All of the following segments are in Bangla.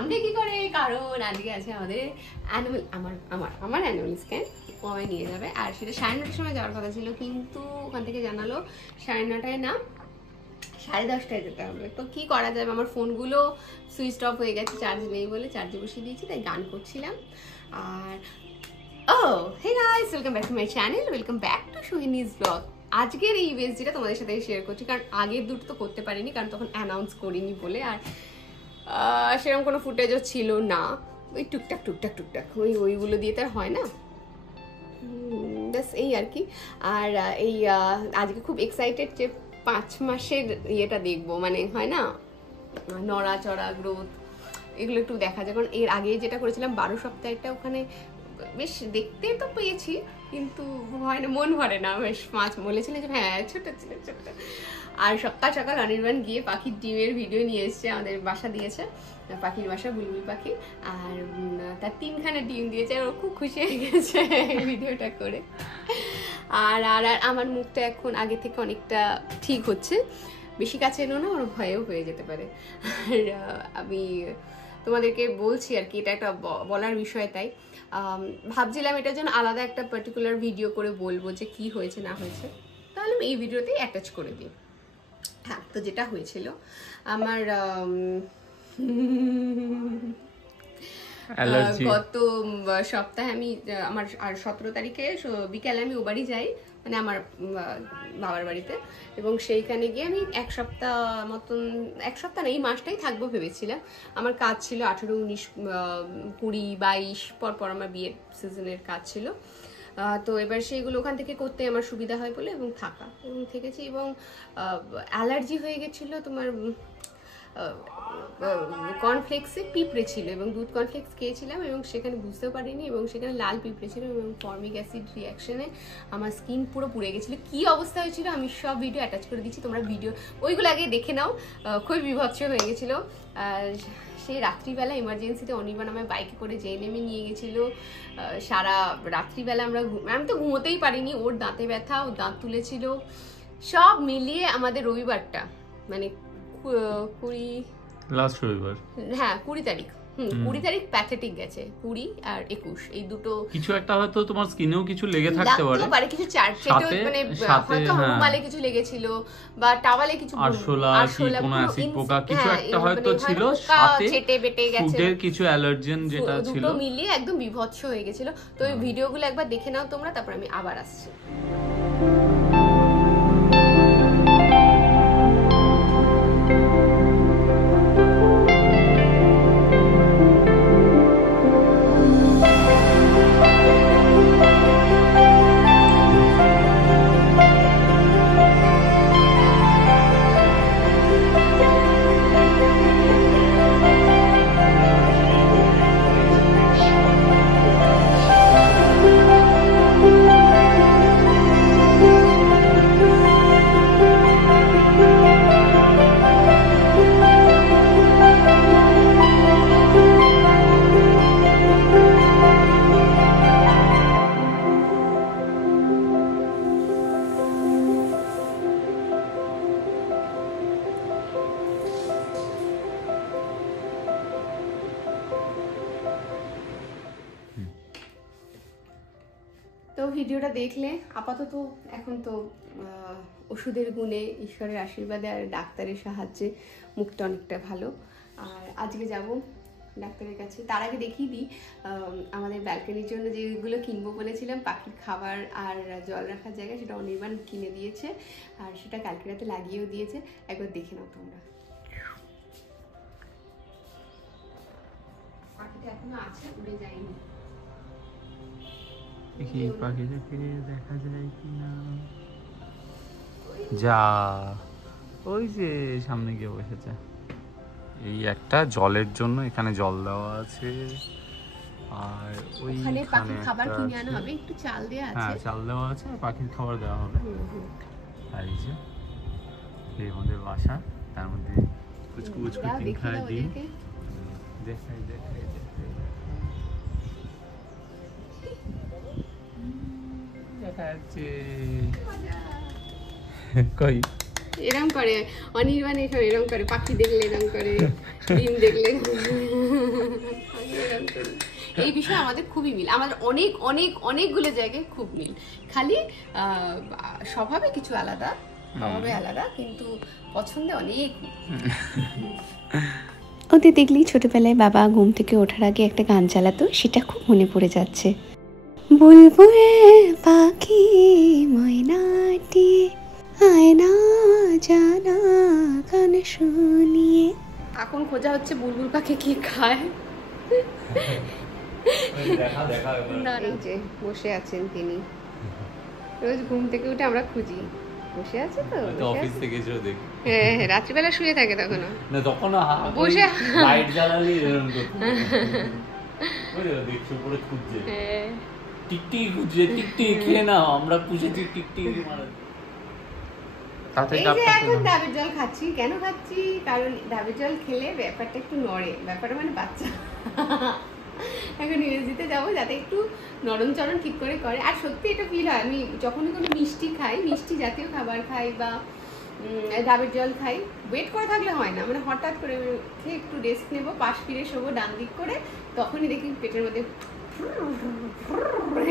সানডে কি করে, কারণ আজকে আছে আমাদের অ্যানুয়াল, আমার অ্যানুয়াল স্ক্যান, ও আমায় নিয়ে যাবে। আর সেটা 9:30টার সময় যাওয়ার কথা ছিল, কিন্তু ওখান থেকে জানালো 9:30টায় না, 10:30টায় যেতে হবে। তো কি করা যাবে, আমার ফোনগুলো সুইচ অফ হয়ে গেছে, চার্জ নেই বলে চার্জে বসিয়ে দিয়েছি, তাই গান করছিলাম। আর hey guys, welcome back to my channel, welcome back to Sohini's vlog. আজকের এই ইভেন্টটা তোমাদের সাথে শেয়ার করছি, কারণ আগের দুটো তো করতে পারিনি, কারণ তখন অ্যানাউন্স করিনি বলে, আর সেরকম কোনো ফুটেজও ছিল না। ওই টুকটাক ওইগুলো দিয়ে তো আর হয় না, ব্যাস এই আর কি। আর এই আজকে খুব এক্সাইটেড যে 5 মাসের ইয়েটা দেখবো, মানে হয় না নড়াচড়া, গ্রোথ, এগুলো একটু দেখা যায়। কারণ এর আগে যেটা করেছিলাম 12 সপ্তাহেরটা, ওখানে বেশ দেখতে তো পেয়েছি, কিন্তু হয় না, মন ভরে না। বেশ 5 বলেছিল যে হ্যাঁ ছোট ছিল ছোট। আর সকাল সকাল অনির্বাণ গিয়ে পাখির ডিমের ভিডিও নিয়ে এসছে, আমাদের বাসা দিয়েছে, পাখির বাসা বুলবুল পাখি, আর তার 3খানা ডিম দিয়েছে, আর ও খুব খুশি হয়ে গেছে এই ভিডিওটা করে। আর আর আমার মুখটা এখন আগে থেকে অনেকটা ঠিক হচ্ছে, বেশি কাছে এলো না, ওর ভয়েও হয়ে যেতে পারে। আর আমি তোমাদেরকে বলছি আর কি, এটা একটা বলার বিষয়, তাই ভাবছিলাম এটার জন্য আলাদা একটা পার্টিকুলার ভিডিও করে বলবো যে কি হয়েছে না হয়েছে, তাহলে আমি এই ভিডিওতেই অ্যাটাচ করে দিই। হ্যাঁ, তো যেটা হয়েছিল আমার গত সপ্তাহে আমি আমার আর 17 তারিখে বিকালে আমি ও বাড়ি যাই, মানে আমার বাবার বাড়িতে, এবং সেইখানে গিয়ে আমি এক সপ্তাহ না, এই মাসটাই থাকবো ভেবেছিলাম। আমার কাজ ছিল 18, 19, 20, 22 পর আমার বিয়ের সিজনের কাজ ছিল। তো এবার সেইগুলো ওখান থেকে করতে আমার সুবিধা হয় বলে এবং থাকা এবং থেকেছি, এবং অ্যালার্জি হয়ে গেছিলো তোমার কর্নফ্লেক্সে পিঁপড়ে ছিল, এবং দুধ কর্নফ্লেক্স খেয়েছিলাম এবং সেখানে বুঝতেও পারিনি, এবং সেখানে লাল পিঁপড়ে ছিল, এবং ফর্মিক অ্যাসিড রিয়াকশনে আমার স্কিন পুরো পুড়ে গেছিলো। কী অবস্থা হয়েছিল আমি সব ভিডিও অ্যাটাচ করে দিচ্ছি, তোমরা ভিডিও ওইগুলো আগে দেখে নাও। খুবই বিভৎস হয়ে গেছিলো। সেই রাত্রিবেলা এমার্জেন্সিতে অনির্বাণ আমায় বাইকে করে জেএনএমে নিয়ে গেছিলো। সারা রাত্রিবেলা আমি তো ঘুমোতেই পারিনি, ওর দাঁতে ব্যথা, ও দাঁত তুলেছিল, সব মিলিয়ে আমাদের রবিবারটা, মানে 20 তারিখ, 20 তারিখ প্যাথেটিক গেছে। 20 আর 21 এই দুটো কিছু একটা হয়তো তোমার স্কিনেও কিছু লেগে থাকতে পারে, কিছু মানে হয়তো রুমালে কিছু লেগেছিল, বা টাওয়ালে কিছু আরশোলা কি কোনো অ্যাসিড পোকা কিছু একটা হয়তো ছিল, সাথে চেটে বেটে গেছে, ফুডের কিছু অ্যালার্জেন যেটা ছিল, দুটো মিলিয়ে একদম বিভৎস হয়ে গেছিল। তো এই ভিডিওগুলো একবার দেখে নাও তোমরা, তারপর আমি আবার আসছি। তো ভিডিওটা দেখলে আপাতত এখন তো ওষুধের গুণে, ঈশ্বরের আশীর্বাদে আর ডাক্তারের সাহায্যে মুখটা অনেকটা ভালো। আর আজকে যাব ডাক্তারের কাছে, তার আগে দেখিয়ে দিই আমাদের ব্যালকনির জন্য যেগুলো কিনবো বলেছিলাম, পাখির খাবার আর জল রাখার জায়গা, সেটা অনির্বাণ কিনে দিয়েছে, আর সেটা কালকে রাতে লাগিয়েও দিয়েছে। একবার দেখে নাও তোমরা। পাখিটা এখনো আছে, উড়ে যায়নি। দেখি পাখিটাকে দেখা যায় কিনা। যা, ওই যে সামনে গিয়ে বসেছে। এই একটা জলের জন্য এখানে জল দেওয়া আছে, আর ওইখানে পাখির খাবার কিনে আনা হবে, একটু চাল দেওয়া আছে। হ্যাঁ, চাল দেওয়া আছে, আর পাখির খাবার দেওয়া হবে। আর এই যে এই আমাদের বাসা, তার মধ্যে কুচকু কুচকু 3খানা ডিম। দেখাই দেখা যাচ্ছে। কই এরকম করে অনির্বাণ এসব এরকম করে, পাখি দেখলে এরকম করে, ডিম দেখলে এরকম করে। এই বিষয়ে আমাদের খুবই মিল, আমাদের অনেক অনেক অনেকগুলো জায়গায় খুব মিল, খালি স্বভাবে কিছু আলাদা, স্বভাবে আলাদা, কিন্তু পছন্দে অনেক। ওদের দেখলেই ছোটবেলায় বাবা ঘুম থেকে ওঠার আগে একটা গান চালাতো, সেটা খুব মনে পড়ে যাচ্ছে। বুলবুলে পাখি ময়নাটি আয়না জানা গান শুনিয়ে। এখন খোঁজা হচ্ছে বুলবুল পাখি কি খায়। এই যে বসে আছেন তিনি, রোজ ঘুম থেকে উঠে আমরা খুঁজি, বসে আছে তো অফিস থেকে এসে দেখি। হ্যাঁ রাত্রিবেলা শুয়ে থাকে তখন না, তখন বসে লাইট জ্বালালি এরকম করতে দেখছো উপরে খুঁজছে, টিকটিকি খুঁজছে, টিকটিকি খেয়ে নাও, আমরা পুষেছি টিকটিকি মারা। এই যে এখন ডাবের জল খাচ্ছি, কেন খাচ্ছি, কারণ ডাবের জল খেলে ব্যাপারটা একটু নড়ে, ব্যাপারটা মানে বাচ্চা এখন ইংরেজিতে যাবো যাতে একটু নরম চরম ঠিক করে করে। আর সত্যি এটা ফিল হয়, আমি যখনই কোনো মিষ্টি খাই, মিষ্টি জাতীয় খাবার খাই বা ডাবের জল খাই, ওয়েট করে থাকলে হয় না, মানে হঠাৎ করে খেয়ে একটু রেস্ট নেবো, পাশ ফিরে শোবো ডান দিক করে, তখনই দেখি পেটের মধ্যে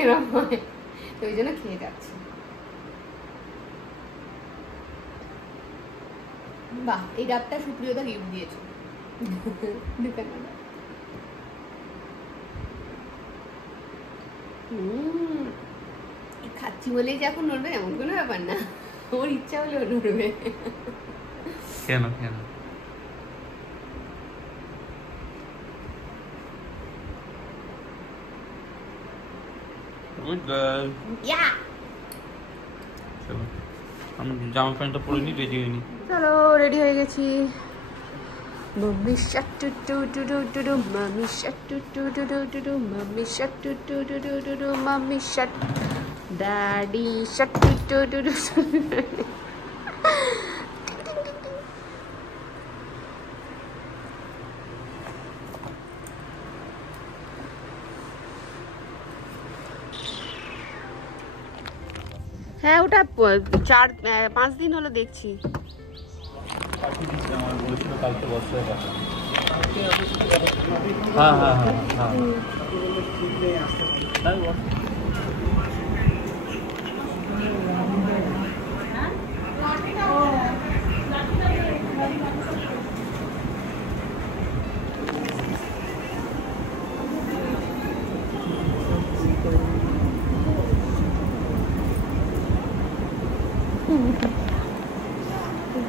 এরকম হয়, তো ওই জন্য খেয়ে যাচ্ছি। বাহ, এই ডাবটা সুপ্রিয়তা গিফট দিয়েছে দোকানদার। খাচ্ছি বলেই যে এখন নড়বে এমন কোনো ব্যাপার না, ওর ইচ্ছা হলেও নড়বে। কেন কেন গুড গার্ল। ইয়া চলো আমি জামা প্যান্টটা পরে নি, রেডি হইনি। চলো রেডি হয়ে গেছি। Mummy shark doo doo doo doo doo doo, mummy shark doo doo doo doo doo doo, mummy shark doo doo doo doo doo doo, mummy shark, daddy shark doo doo doo doo. হ্যাঁ ওটা 4-5 দিন হলো দেখছি। হ্যাঁ হ্যাঁ হ্যাঁ হ্যাঁ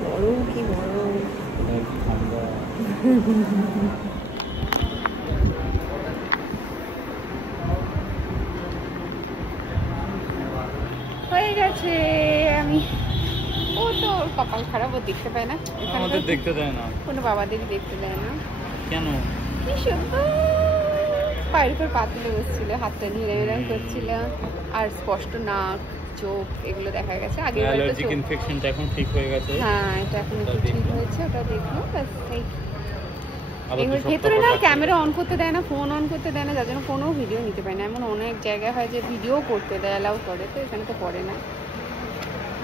গরম, কি গরম। হয়ে গেছে। আমি ও তো ওর কপাল খারাপ, ও দেখতে পায় না, আমাদের দেখতে দেয় না, কোনো বাবাদেরই দেখতে দেয় না। কেন? কি সুন্দর পায়ের উপর পা তুলে বসছিল, হাতটা নিয়ে এরকম করছিল, আর স্পষ্ট নাক চোখ এগুলো দেখা গেছে। আগে অ্যালার্জিক ইনফেকশনটা এখন ঠিক হয়ে গেছে। হ্যাঁ এটা এখন ঠিক হয়েছে, ওটা দেখলো ব্যাস। এবার ভেতরে না ক্যামেরা অন করতে দেয় না, ফোন অন করতে দেয় না, যার জন্য কোনো ভিডিও নিতে পারে না। এমন অনেক জায়গায় হয় যে ভিডিও করতে দেয়, অ্যালাউ করে, তো এখানে তো করে না।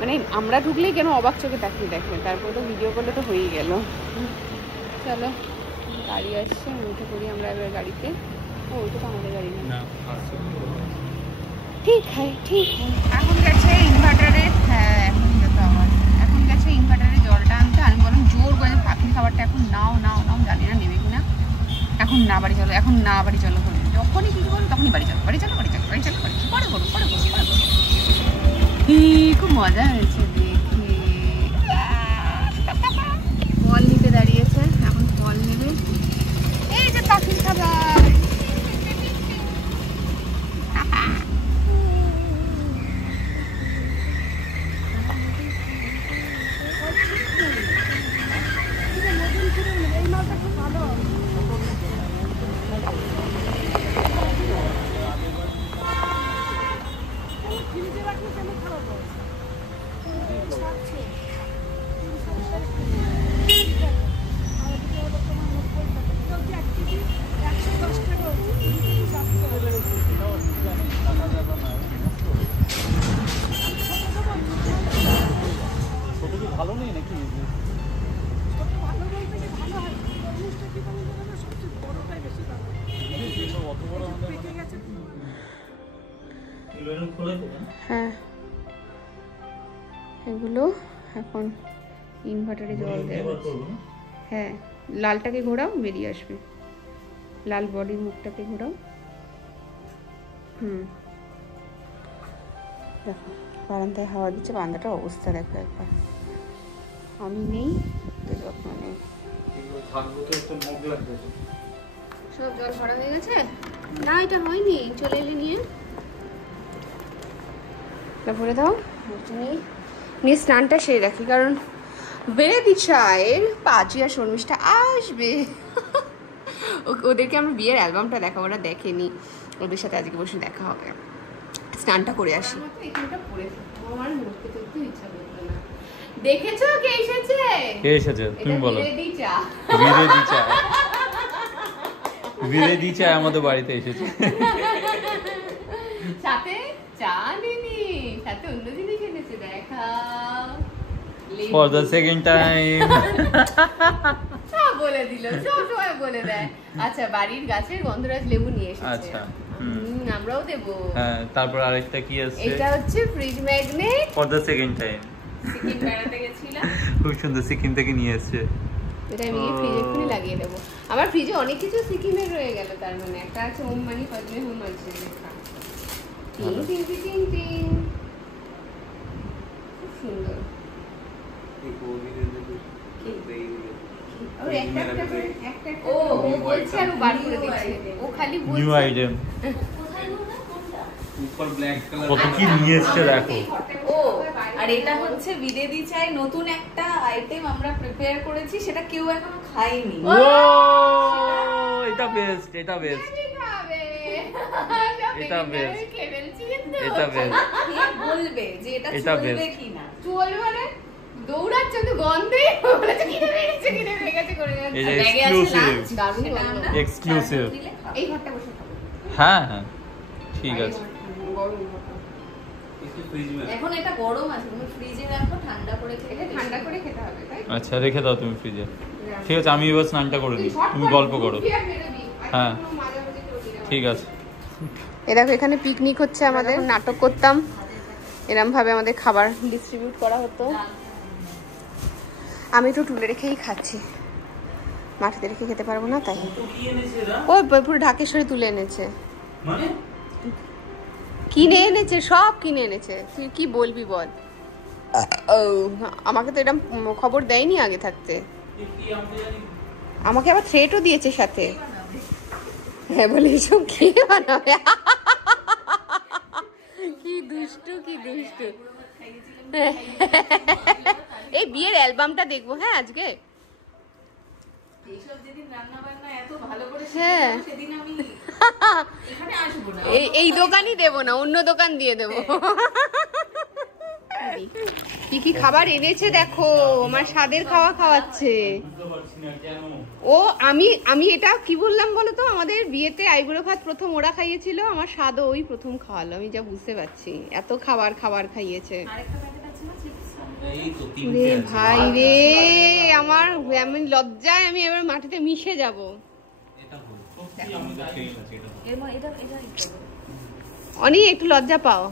মানে আমরা ঢুকলেই কেন অবাক চোখে তাকিয়ে দেখে, তারপরে তো ভিডিও করলে তো হয়েই গেল। চলো গাড়ি আসছে, উঠে পড়ি আমরা এবার গাড়িতে। ও ওইটা তো আমাদের গাড়ি না, ঠিক হ্যাঁ ঠিক হ্যাঁ। এখন গেছে ইনভার্টারে, হ্যাঁ এখন যেত আমার, এখন গেছে ইনভার্টারে জলটা আনতে। আমি বললাম জোর করে পাখির খাবারটা এখন নাও নাও নাও, জানি না নেবে কিনা। এখন না বাড়ি চলো, এখন না বাড়ি চলো করে, যখনই কিছু করো তখনই বাড়ি চলো, বাড়ি চলো, বাড়ি চলো, বাড়ি চলো, বাড়ি পরে করো, পরে করো, পরে করো। খুব মজা হয়েছে দেখে। ফল নিতে দাঁড়িয়েছে, এখন ফল নেবে। এই যে পাখির খাবার, ভালো নেই নাকি? হ্যাঁ, এগুলো এখন ইনভার্টারে জল দেওয়া হচ্ছে। হ্যাঁ, লালটাকে ঘোরাও, বেরিয়ে আসবে। লাল বডির মুখটাকে ঘোরাও। দেখো বারান্দায় হাওয়া দিচ্ছে, বারান্দাটার অবস্থা দেখো একবার। আমি নেই তো যত্ন নেই। সব জল ভরা হয়ে গেছে? না, এটা হয়নি, চলে এলে নিয়ে ভরে দাও। নিয়ে স্নানটা সেরে রাখি, কারণ বেরেদি চায়ের পাজি আর শর্মিষ্ঠা আসবে। ওদেরকে আমরা বিয়ের অ্যালবামটা দেখাবো, ওরা দেখেনি, ওদের সাথে আজকে বসে দেখা হবে। স্নানটা করে আসি। দেখেছো কে এসেছে? কে এসেছে তুমি বলো। বিরেদি চা। বিরেদি চা, বিরেদি চা আমাদের বাড়িতে এসেছে। সাথে চা নেনি, সাথে অন্য জিনিস এনেছে, দেখাও। ফর দ্য সেকেন্ড টাইম সব বলে দিল, সব সময় বলে দেয়। আচ্ছা, বাড়ির গাছের গন্ধরাজ লেবু নিয়ে এসেছে। আচ্ছা, আমরাও দেবো। হ্যাঁ, তারপর আরেকটা কি আছে? এটা হচ্ছে fridge magnet. For the second time Sikkim বেড়াতে গেছিলাম, খুব সুন্দর, সিকিম থেকে নিয়ে এসেছে। এটা আমি ফ্রিজে খুলে লাগিয়ে দেবো। আমার ফ্রিজে অনেক কিছু সিকিমের রয়ে গেল, তার মানে একটা আছে ওম মানি পদ্মে হোম আছে লেখা। টিং টিং টিং টিং, খুব সুন্দর। ও বলছে আর ও বার করে দিচ্ছে, ও খালি বলছে নিউ আইটেম। কত কি নিয়ে এসছে দেখো। ও, আর এটা হচ্ছে বিরেদি চাই নতুন একটা আইটেম আমরা প্রিপেয়ার করেছি, সেটা কেউ এখনো খায়নি। ও, এটা বেস্ট, এটা বেস্ট, এটা বেস্ট, এটা বেস্ট। কে বলবে যে এটা এটা চলবে best। কিনা? চলবে মানে দৌড়াচ্ছে তো গন্ধে, বলেছে কিনে ভেঙেছে করে যাচ্ছে। এটা ব্যাগে আছে এক্সক্লুসিভ, লাঞ্চ, দারুণ সেটা গন্ধ। আমরা এক্সক্লুসিভ। চারজন মিলে খাবো। এই ঘরটা বসে খাবো। হ্যাঁ হ্যাঁ, ঠিক আছে। গরম ঘরটা। এখন এটা গরম আছে, তুমি ফ্রিজে রাখো, ঠান্ডা করে খেলে এটা ঠান্ডা করে খেতে হবে, তাই? আচ্ছা, রেখে দাও তুমি ফ্রিজে। ঠিক আছে, আমি এবার স্নানটা করে দিই, তুমি গল্প করো। হ্যাঁ, ঠিক আছে। এ দেখো, এখানে পিকনিক হচ্ছে আমাদের। নাটক করতাম, এরম ভাবে আমাদের খাবার ডিস্ট্রিবিউট করা হতো। আমি তো তুলে রেখেই খাচ্ছি, মাটিতে রেখে খেতে পারবো না, তাই ওই পুরো ঢাকেশ্বরী তুলে এনেছে। কিনে এনেছে, সব কিনে এনেছে। তুই কি বলবি বল? ও, আমাকে তো এরকম খবর দেয়নি আগে থাকতে। আমাকে আবার থ্রেটও দিয়েছে সাথে। হ্যাঁ, বলে এসব কে বানাবে? কি দুষ্টু, কি দুষ্টু। এই বিয়ের অ্যালবামটা দেখবো, হ্যাঁ আজকে। এইসব যেদিন রান্না বান্না এত ভালো করে হ্যাঁ, শিখবো, সেদিন আমি এখানে আসবো না। এই দোকানই দেবো না, অন্য দোকান দিয়ে দেবো। কি কি খাবার এনেছে দেখো, আমার স্বাদের খাওয়া খাওয়াচ্ছে। ও, আমি এটা কি বললাম বলো তো, আমাদের বিয়েতে আইবুড়ো ভাত প্রথম ওরা খাইয়েছিল, আমার স্বাদও ওই প্রথম খাওয়ালো, আমি যা বুঝতে পারছি। এত খাবার খাইয়েছে। আরেকটা প্যাকেট আছে না চিপস? রে ভাই রে, আমার আমি লজ্জায় আমি এবার মাটিতে মিশে যাব। অনি একটু লজ্জা পাও।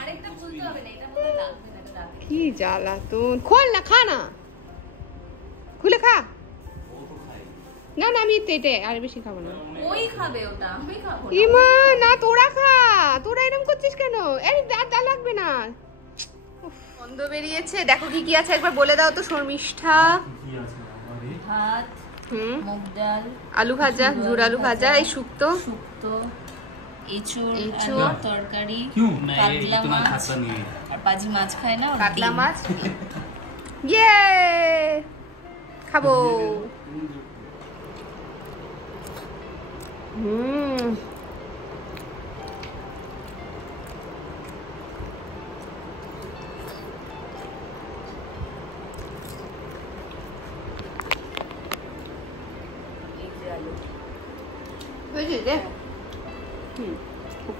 আরেকটা খুলতে হবে না, এটা মনে লাগবে না, এটা রাতে। কি জ্বালা তো, খোল না, খা না, খুলে খা। না না, আমি এটা আর বেশি খাবো না। ওই খাবে ওটা, আমি খাবো না। ইমা না, তোরা খা, তোরা এরকম করছিস কেন? এই দা লাগবে না। গন্ধ বেরিয়েছে, দেখো কি কি আছে একবার বলে দাও তো শর্মিষ্ঠা। ভাত, মুগ ডাল, আলু ভাজা, ঝুর আলু ভাজা, এই শুক্তো, এঁচুড় এঁচুড়, আলুর তরকারি, কাতলা মাছ, আর পাজি মাছ খায় না, আর কাতলা ডিম। মাছ। ইয়ে, খাবো।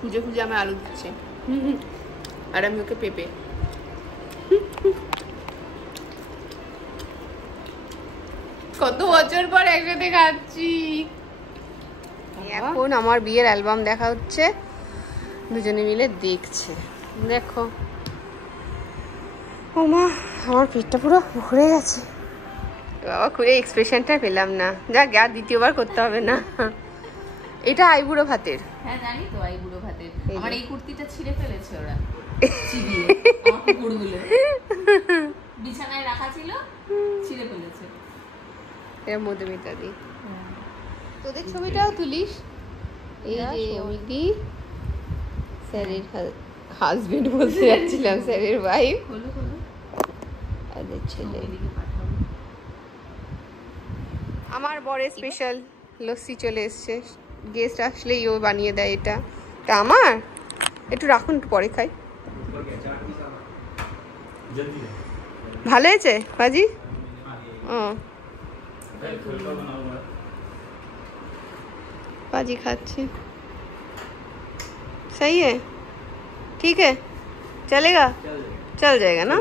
খুঁজে খুঁজে আমি আলু দিচ্ছি। আর আমি ওকে পেঁপে। কত বছর পর একসাথে খাচ্ছি। এখন আমার বিয়ের অ্যালবাম দেখা হচ্ছে, দুজনে মিলে দেখছে। দেখো ও মা, আমার পেটটা পুরো ভরে গেছে বাবা, খুলে এক্সপ্রেশনটা পেলাম না। যাক, আর দ্বিতীয়বার করতে হবে না। এটা আইবুড়ো ভাতের। হ্যাঁ জানি তো, আইবুড়ো ভাতের। আমার এই কুর্তিটা ছিঁড়ে ফেলেছে ওরা, চিবিয়ে আমার কুকুরগুলো বিছানায় রাখা ছিল, ছিঁড়ে ফেলেছে। এর মধুমিতা দি, তোদের ছবিটাও তুলিস। এই যে অমিতি, স্যারের হাজবেন্ড বলতে যাচ্ছিলাম, স্যারের ওয়াইফ, হলো হলো ওদের ছেলে। এদিকে পাঠাবো। আমার বরের স্পেশাল লস্যি চলে এসছে, গেস্ট আসলেই ও বানিয়ে দেয় এটা। তা আমার একটু রাখুন, একটু পরে খাই। ভালো হয়েছে বাজি? ও बाजी खाচ্ছি। सही है, ठीक है, चलेगा, चल जाएगा ना।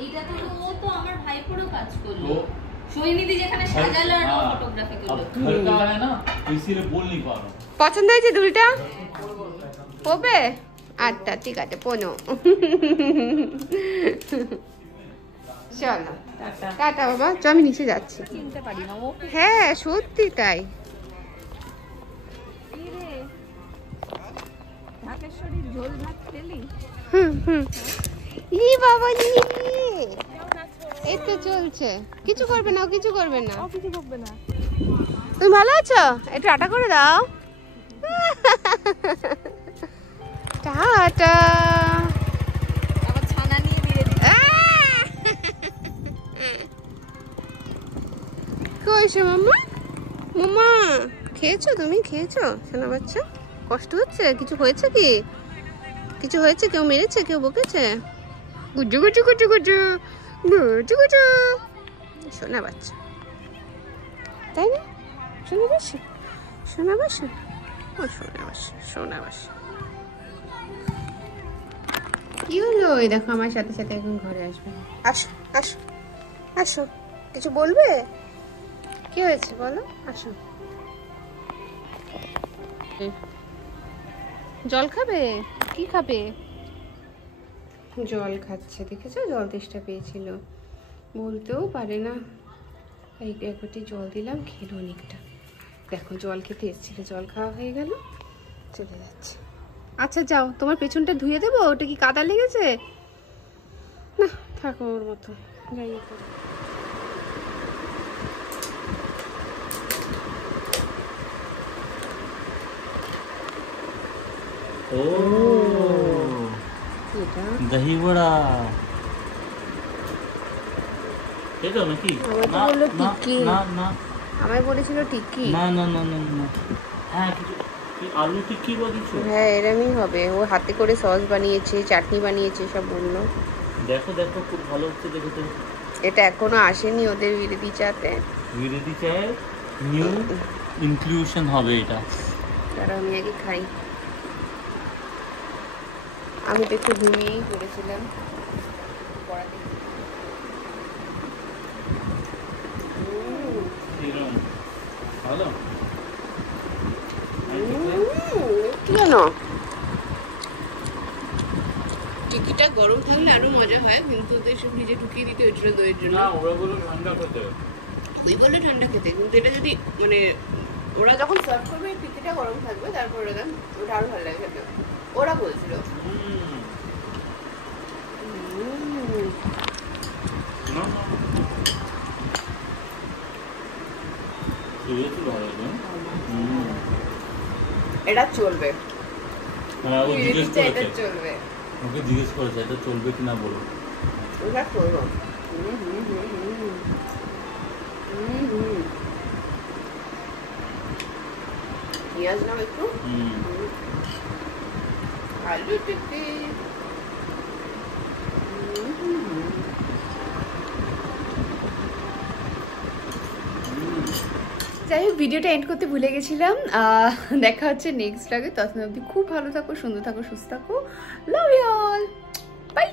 এইটা তো ও তো আমার ভাইপোরও কাজ করলো, সৈনিধি যেখানে সাজালো আর ফটোগ্রাফি করলো। घर का है ना, तो इसीलिए बोल नहीं पा रहा हूँ। পছন্দ হয়েছে দুলটা? হবে, আচ্ছা ঠিক আছে, পোনো। চলো টাটা বাবা, চ আমি নিচে যাচ্ছি। চিনতে পারি না ও। হ্যাঁ সত্যি তাই। কি রে, ঢাকেশ্বরীর ঝোল ভাত খেলি? ই বাবা নি, এই তো চলছে, কিছু করবে না, ও কিছু করবে না, ও কিছু করবে না। তুমি ভালো আছো? একটু আটা করে দাও। টাটা। আবার ছানা নিয়ে দিয়ে দিই। কইছো মাম্মা? মাম্মা খেয়েছো? তুমি খেয়েছো সোনা বাচ্চা? কষ্ট হচ্ছে? কিছু হয়েছে কি? কিছু হয়েছে? কেউ মেরেছে? কেউ বকেছে? গুজু গুজু গুজু গুজু গুজু গুজু। সোনা বাচ্চা তাই না? সোনা বাচ্চা, সোনা বাচ্চা, ও সোনা বাচ্চা, সোনা বাচ্চা। কি হলো? এই দেখো আমার সাথে সাথে এখন ঘরে আসবে। আসো আসো আসো, কিছু বলবে? কি হয়েছে বলো, আসো। জল খাবে? কি খাবে? জল খাচ্ছে, দেখেছো? জল তেষ্টা পেয়েছিল, বলতেও পারে না, এই এক বাটি জল দিলাম, খেলো অনেকটা। দেখো জল খেতে এসেছিল, জল খাওয়া হয়ে গেল, চলে যাচ্ছে। আচ্ছা যাও, তোমার পেছনটা ধুয়ে দেবো, ওটা কি কাদা লেগেছে? না থাকো ওর মতো, যাই করো। ओ এটা दही बड़ा এটা নাকি? আমার তো বললো টিক্কি। না না আমায় বলেছিল টিক্কি। না না না না না, হ্যাঁ কিছু আলু টিক্কি বা কিছু। হ্যাঁ এরমই হবে, ও হাতে করে সস বানিয়েছে, চাটনি বানিয়েছে, সব বললো। দেখো দেখো, খুব ভালো হচ্ছে দেখো তো। এটা এখনো আসেনি ওদের বিরোধী চাতে, বিরোধী চায়ে নিউ ইনক্লুশন হবে এটা। তারা আমি আগে খাই। আমি তো একটু ঘুমিয়েই পড়েছিলাম, পড়াতে ভালো কি জানো, টিকিটা গরম থাকলে আরো মজা হয়, কিন্তু ওদের সব নিজে ঢুকিয়ে দিতে হয়েছিল দইয়ের জন্য। না ওরা বলে ঠান্ডা খেতে, ওই বললে ঠান্ডা খেতে, কিন্তু এটা যদি মানে ওরা যখন সার্ভ করবে টিকিটা গরম থাকবে, তারপর ওরা ওটা আরো ভালো লাগে খেতে, ওরা বলছিল। না না খেয়েছি ভালো লাগে। এটা চলবে, হ্যাঁ ও জিজ্ঞেস এটা করেছে, চলবে, ওকে জিজ্ঞেস করেছে এটা চলবে কিনা বলো। ওটা করবো। পেঁয়াজ নাও একটু, আলু টিক্কি। যাই হোক, ভিডিওটা এন্ড করতে ভুলে গেছিলাম। দেখা হচ্ছে নেক্সট ব্লগে। ততক্ষণ অবধি খুব ভালো থাকো, সুন্দর থাকো, সুস্থ থাকো। Love you all, by.